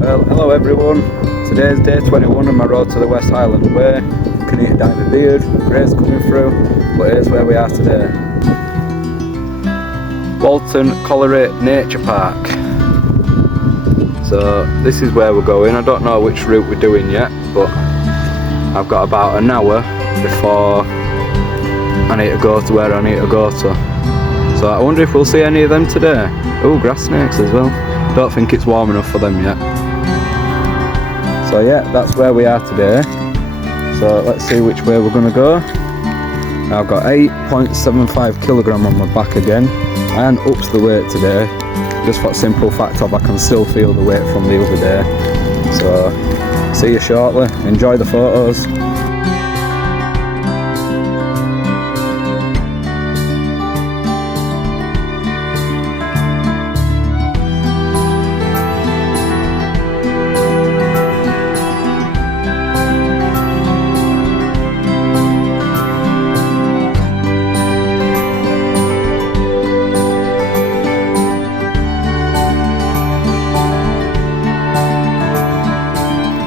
Well, hello everyone. Today is day 21 on my road to the West Highland Way. Can eat a diving beard, grey's coming through, but here's where we are today. Walton Nature Park. So this is where we're going. I don't know which route we're doing yet, but I've got about an hour before I need to go to where I need to go to. So I wonder if we'll see any of them today. Oh, grass snakes as well. Don't think it's warm enough for them yet. So yeah, that's where we are today. So let's see which way we're going to go. I've got 8.75 kilogram on my back again, and ups the weight today, just for the simple fact of I can still feel the weight from the other day. So see you shortly. Enjoy the photos.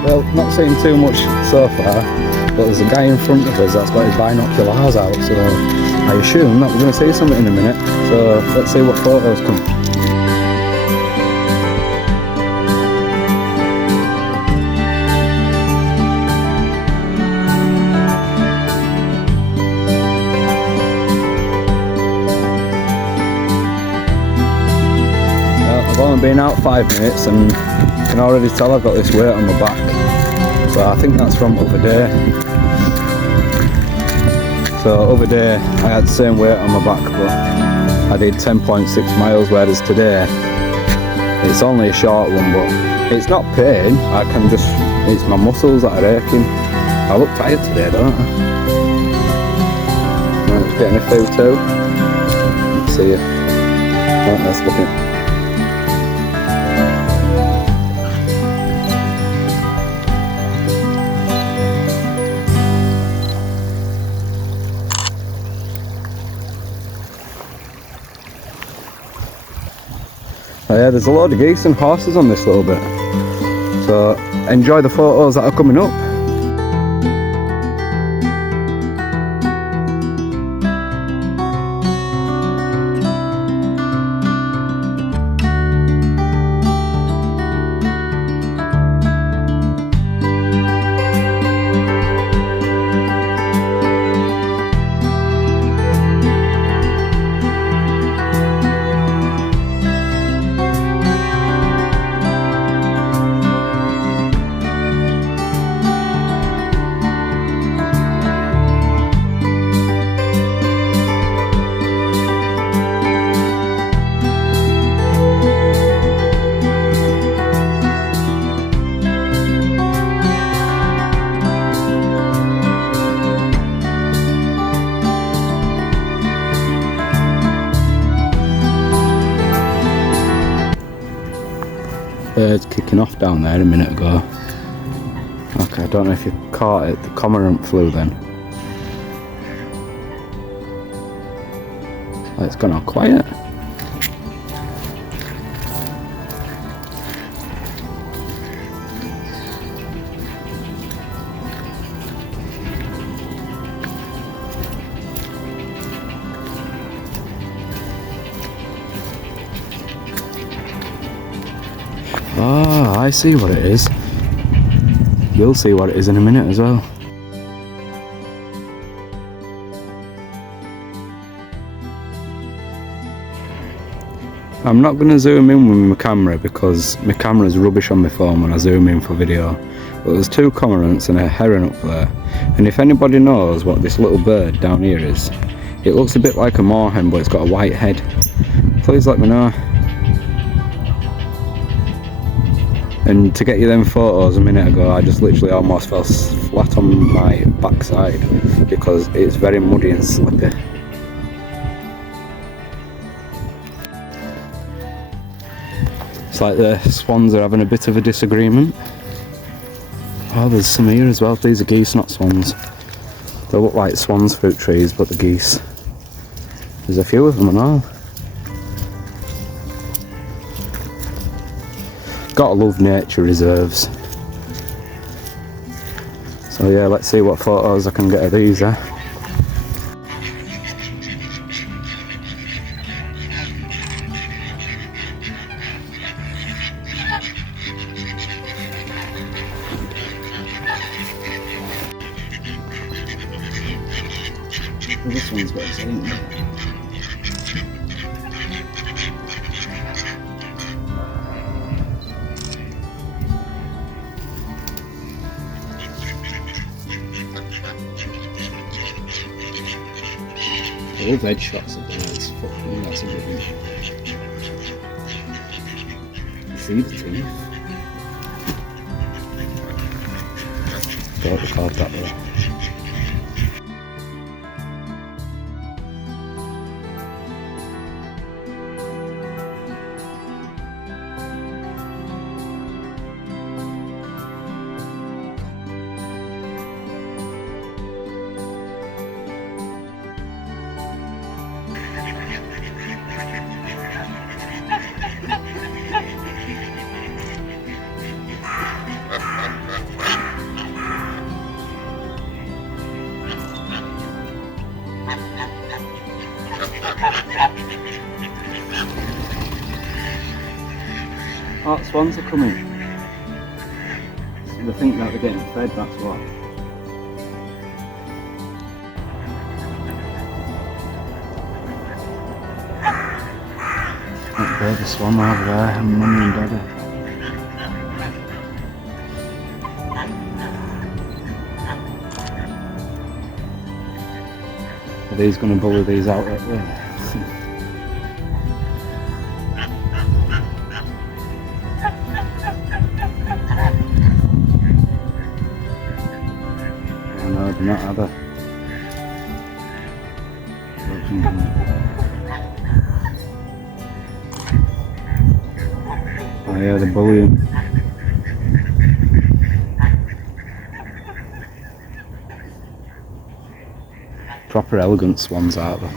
Well, not seeing too much so far, but there's a guy in front of us that's got his binoculars out, so I assume that we're going to see something in a minute. So let's see what photos come. Well, I've only been out 5 minutes and I can already tell I've got this weight on my back. So I think that's from other day. So other day I had the same weight on my back, but I did 10.6 miles, whereas today it's only a short one, but it's not pain. I can just, it's my muscles that are aching. I look tired today, don't I? Right, it's getting a few too. Let's see you. Right, let's look at. Oh yeah, there's a load of geese and horses on this little bit, so enjoy the photos that are coming up. Birds kicking off down there a minute ago. Okay, I don't know if you caught it, the cormorant flew then. Oh, it's gone all quiet. Ah, I see what it is. You'll see what it is in a minute as well. I'm not going to zoom in with my camera because my camera's rubbish on my phone when I zoom in for video. But there's 2 cormorants and a heron up there. And if anybody knows what this little bird down here is, it looks a bit like a moorhen, but it's got a white head. Please let me know. And to get you them photos a minute ago, I just literally almost fell flat on my backside because it's very muddy and slippy. It's like the swans are having a bit of a disagreement. Oh, there's some here as well. These are geese, not swans. They look like swans fruit trees, but the geese. There's a few of them and all. Gotta love nature reserves. So yeah, let's see what photos I can get of these, eh? Well, this one's got something. I love headshots of birds. Fucking, that's a good one. You see the teeth? Don't record that though. Oh, swans are coming. So they think that they're getting fed, that's what. That baby swan over there, and mummy and daddy. Are these going to bully these out right there? No, they're not, are they? Oh yeah, they're bullying. Proper elegant swans, aren't they?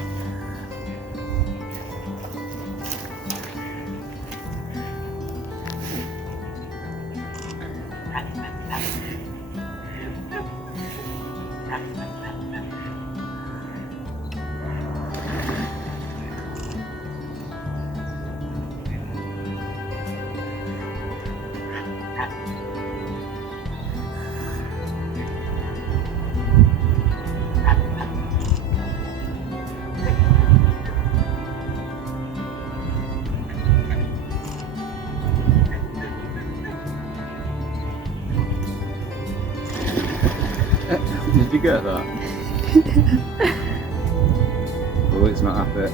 Did you get that? Oh, it's not happy.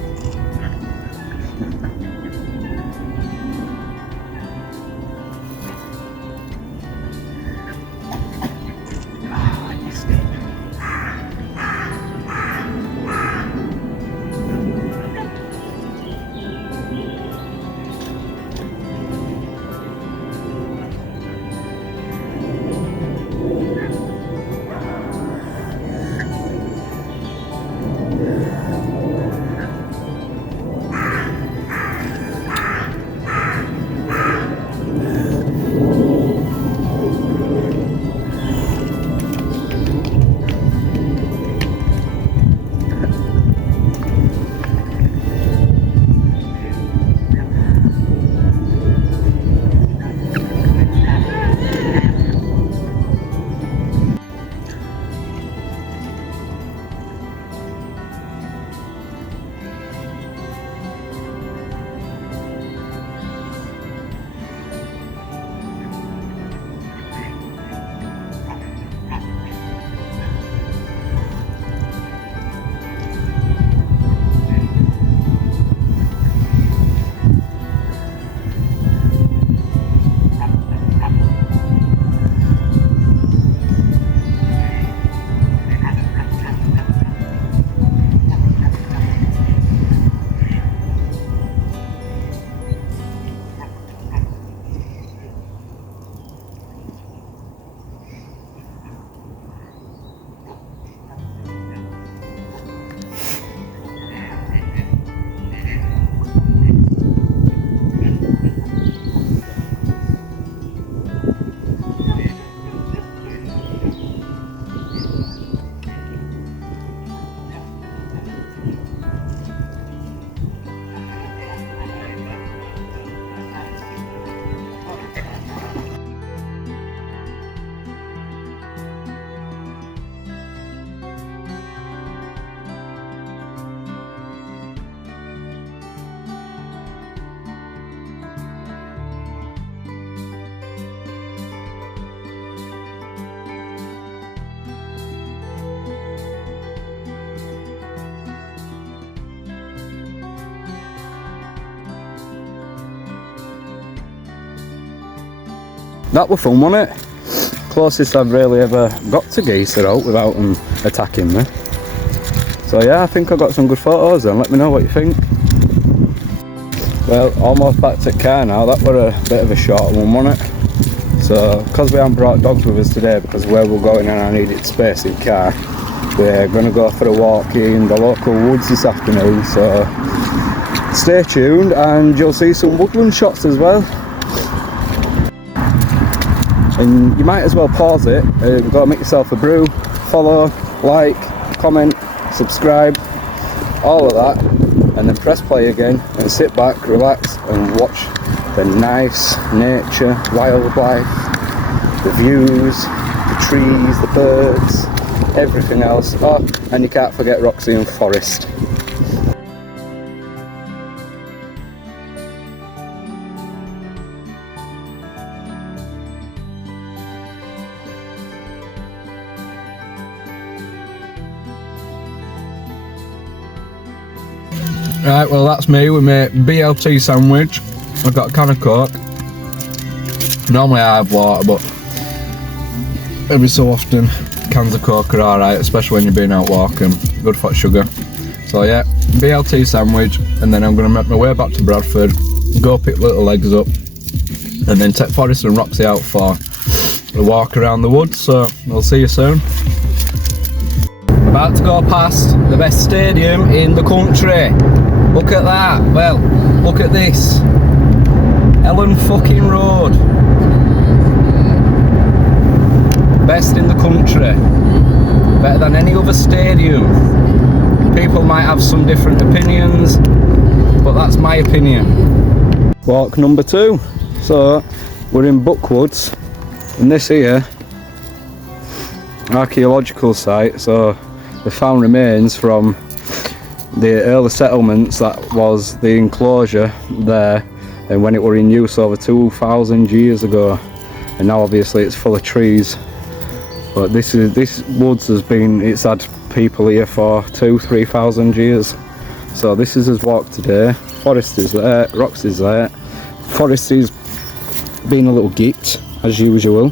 that was fun, wasn't it? Closest I've really ever got to geese out without them attacking me. So yeah, I think I got some good photos then. Let me know what you think. Well, almost back to the car now. That were a bit of a short one, wasn't it? So, because we haven't brought dogs with us today, because where we're going and I needed space in the car, we're going to go for a walk in the local woods this afternoon. So, stay tuned and you'll see some woodland shots as well. And you might as well pause it, go make yourself a brew, follow, like, comment, subscribe, all of that, and then press play again and sit back, relax and watch the nice nature, wildlife, the views, the trees, the birds, everything else. Oh, and you can't forget Roxy and Forest. Right, well that's me with my BLT sandwich. I've got a can of Coke. Normally I have water, but every so often cans of Coke are alright, especially when you're being out walking. Good for sugar. So yeah, BLT sandwich, and then I'm going to make my way back to Bradford, go pick little legs up, and then take Forrest and Roxy out for a walk around the woods. So I'll see you soon. About to go past the best stadium in the country. Look at that. Well, look at this. Ellen fucking Road. Best in the country. Better than any other stadium. People might have some different opinions, but that's my opinion. Walk number 2. So, we're in Bookwoods, and this here, archaeological site, so they found remains from the early settlements. That was the enclosure there, and when it were in use over 2,000 years ago, and now obviously it's full of trees. But this woods has been, it's had people here for 2,000-3,000 years. So this is his walk today. Forest is there, Roxy's there. Forest is being a little git as usual.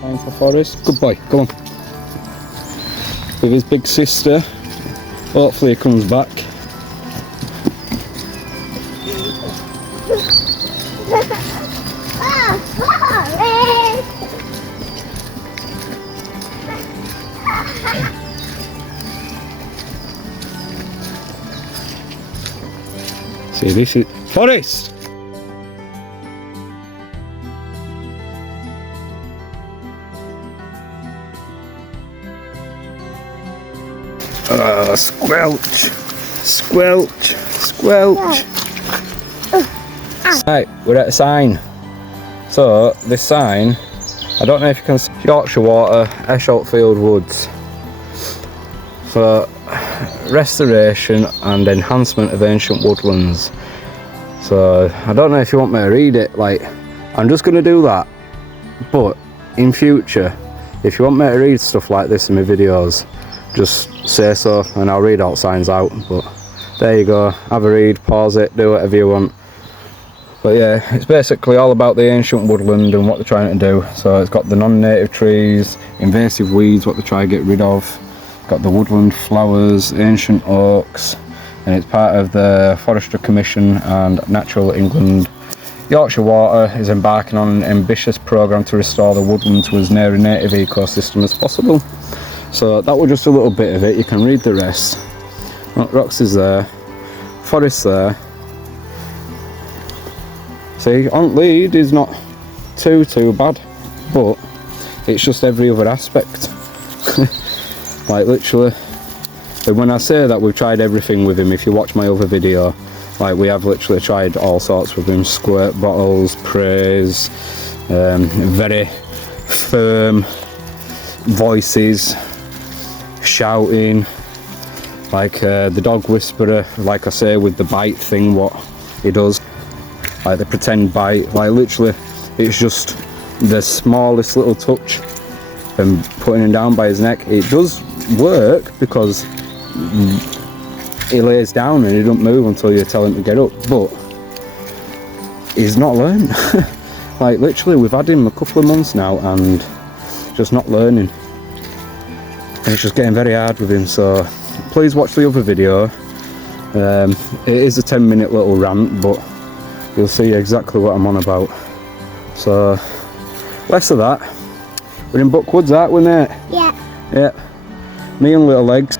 Time for Forest. Good boy, come on. With his big sister. Hopefully he comes back. See, this is Forest! Squelch, squelch, squelch. Right, we're at a sign. So this sign, I don't know if you can see, Yorkshire Water, Esholt Field Woods. So restoration and enhancement of ancient woodlands. So I don't know if you want me to read it. Like, I'm just going to do that. But in future, if you want me to read stuff like this in my videos, just say so and I'll read all signs out. But there you go, have a read, pause it, do whatever you want. But yeah, it's basically all about the ancient woodland and what they're trying to do. So it's got the non-native trees, invasive weeds, what they try to get rid of, got the woodland flowers, ancient oaks, and it's part of the Forestry Commission and Natural England. Yorkshire Water is embarking on an ambitious programme to restore the woodland to as near a native ecosystem as possible. So that was just a little bit of it, you can read the rest. Roxy's there, Forest there. See, on lead is not too bad, but it's just every other aspect. Like literally, and when I say that we've tried everything with him, if you watch my other video, like we have literally tried all sorts with him, squirt bottles, praise, very firm voices, shouting, like the dog whisperer, like I say with the bite thing, what he does, like the pretend bite, like literally it's just the smallest little touch and putting him down by his neck. It does work because he lays down and he don't move until you tell him to get up, but he's not learned. Like literally we've had him a couple of months now and just not learning, and it's just getting very hard with him. So please watch the other video. It is a 10-minute little rant, but you'll see exactly what I'm on about. So less of that. We're in Buckwoods, aren't we, mate? Yeah. Yeah. Me and Little Legs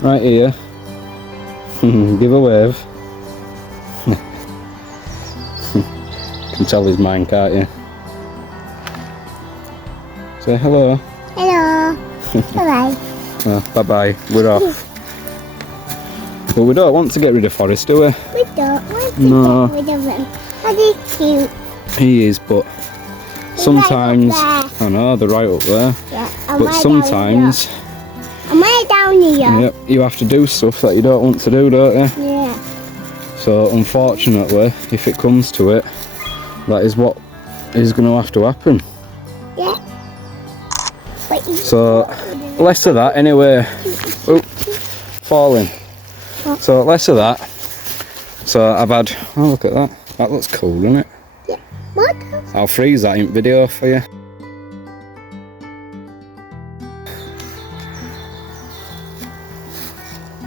right here. Give a wave. Can tell he's mine, can't you? Say hello. Hello. Bye-bye. Bye bye, we're off. But we don't want to get rid of Forrest, do we? We don't want to No. get rid of him. But he's cute. He is, but sometimes right up I know they're right up there. Yeah. But sometimes I'm way down here. yep, you have to do stuff that you don't want to do, don't you? Yeah. So unfortunately, if it comes to it, that is what is going to have to happen. Yeah. But So less of that anyway. Oh, falling. So less of that. So I've had, oh look at that. That looks cool, doesn't it? Yeah. What? I'll freeze that in video for you.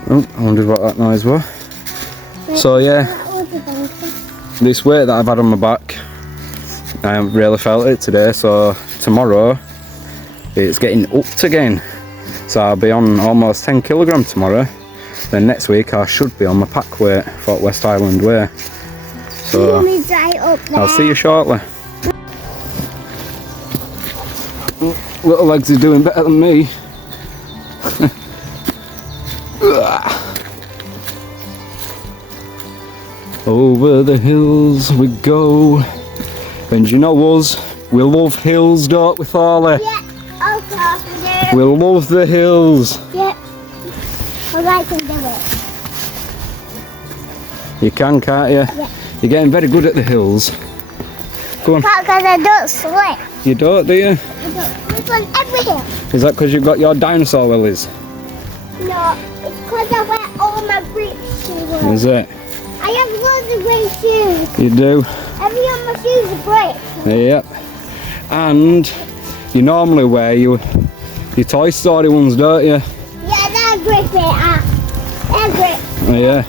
Oh, I wondered what that noise was. So yeah, this weight that I've had on my back, I haven't really felt it today, so tomorrow it's getting upped again. So I'll be on almost 10 kilograms tomorrow. Then next week I should be on my pack weight for West Highland Way. So I'll see you shortly. Little Legs is doing better than me. Over the hills we go. And you know us, we love hills, don't we, Thorley? Yeah. Oh, God, We love the hills. yeah. Well, I can do it. You can, can't you? Yeah. You're getting very good at the hills. Go on. Because I don't slip. You don't, do you? I don't slip on every hill. Is that because you've got your dinosaur willies? No, it's because I wear all my great shoes. Is it? I have loads of great shoes. You do? Every one of my shoes are great. Yep. And you normally wear your Toy Story ones, don't you? Yeah, they're great. They're great. Oh, yeah.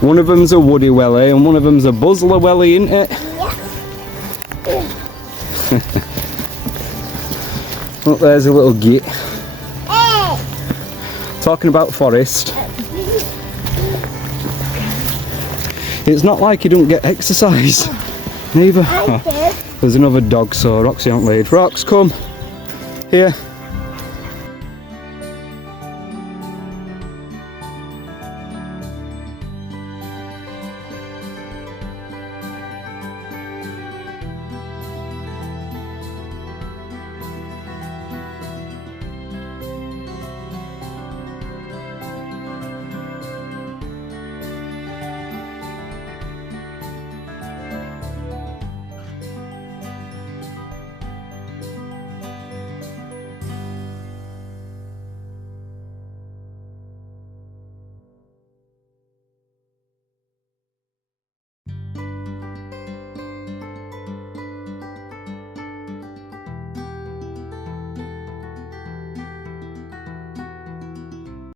One of them's a Woody Welly and one of them's a Buzzler Welly, isn't it? Yeah. Look, there's a little git. Hey. Talking about Forrest, it's not like you don't get exercise. Neither. I Oh, do. there's another dog, so Roxy won't lead. Rox, come. Here.